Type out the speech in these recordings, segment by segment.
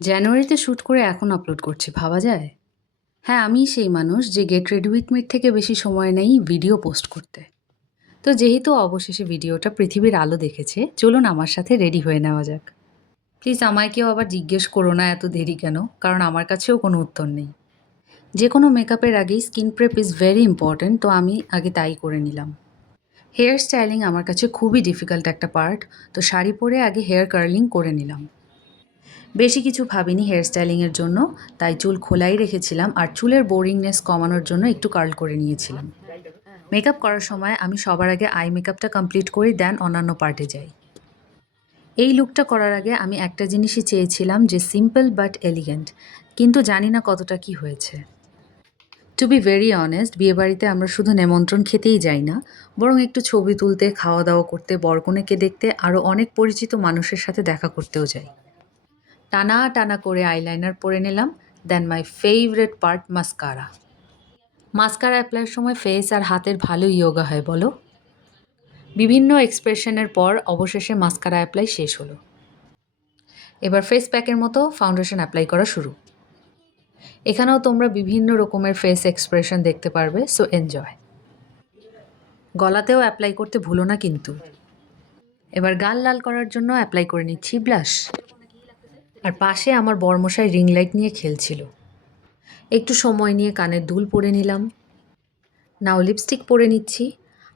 জানুয়ারিতে শ্যুট করে এখন আপলোড করছি, ভাবা যায়? হ্যাঁ, আমিই সেই মানুষ যে গেট রেডি উইথ মির থেকে বেশি সময় নেই ভিডিও পোস্ট করতে। তো যেহেতু অবশেষে ভিডিওটা পৃথিবীর আলো দেখেছে, চলুন আমার সাথে রেডি হয়ে নেওয়া যাক। প্লিজ আমায় কেউ আবার জিজ্ঞেস করো না এত দেরি কেন, কারণ আমার কাছেও কোনো উত্তর নেই। যে কোনো মেকআপের আগেই skin prep is very important, তো আমি আগে তাই করে নিলাম। হেয়ার স্টাইলিং আমার কাছে খুবই ডিফিকাল্ট একটা পার্ট, তো শাড়ি পরে আগে হেয়ার কার্লিং করে নিলাম। বেশি কিছু ভাবিনি হেয়ার স্টাইলিংয়ের জন্য, তাই চুল খোলাই রেখেছিলাম আর চুলের বোরিংনেস কমানোর জন্য একটু কার্ল করে নিয়েছিলাম। মেকআপ করার সময় আমি সবার আগে আই মেকআপটা কমপ্লিট করি, দেন অন্যান্য পার্টে যাই। এই লুকটা করার আগে আমি একটা জিনিসই চেয়েছিলাম, যে সিম্পল বাট এলিগেন্ট, কিন্তু জানি না কতটা কি হয়েছে। টু বি ভেরি অনেস্ট, বিয়েবাড়িতে আমরা শুধু নেমন্ত্রণ খেতেই যাই না, বরং একটু ছবি তুলতে, খাওয়া দাওয়া করতে, বরকনেকে দেখতে, আরও অনেক পরিচিত মানুষের সাথে দেখা করতেও যাই। টানা টানা করে আইলাইনার পরে নিলাম, then my favourite part mascara. Mascara অ্যাপ্লাইয়ের সময় ফেস আর হাতের ভালো ইয়োগা হয় বলো। বিভিন্ন এক্সপ্রেশনের পর অবশেষে মাস্কারা অ্যাপ্লাই শেষ হলো। এবার ফেস প্যাকের মতো ফাউন্ডেশন অ্যাপ্লাই করা শুরু। এখানেও তোমরা বিভিন্ন রকমের ফেস এক্সপ্রেশন দেখতে পারবে, সো এনজয়। গলাতেও অ্যাপ্লাই করতে ভুলো না কিন্তু। এবার গাল লাল করার জন্য অ্যাপ্লাই করে নিচ্ছি ব্লাশ। আর পাশে আমার বরমশাই রিং লাইট নিয়ে খেলছিল। একটু সময় নিয়ে কানের দুল পরে নিলাম। নাও লিপস্টিক পরে নিচ্ছি।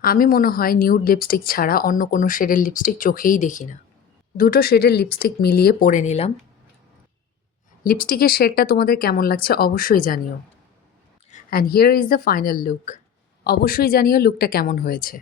আমি মনে হয় নিউড লিপস্টিক ছাড়া অন্য কোনো শেডের লিপস্টিক চোখেই দেখি না। দুটো শেডের লিপস্টিক মিলিয়ে পরে নিলাম। লিপস্টিকের শেডটা তোমাদের কেমন লাগছে অবশ্যই জানিও। And here is the final look. অবশ্যই জানিও লুকটা কেমন হয়েছে।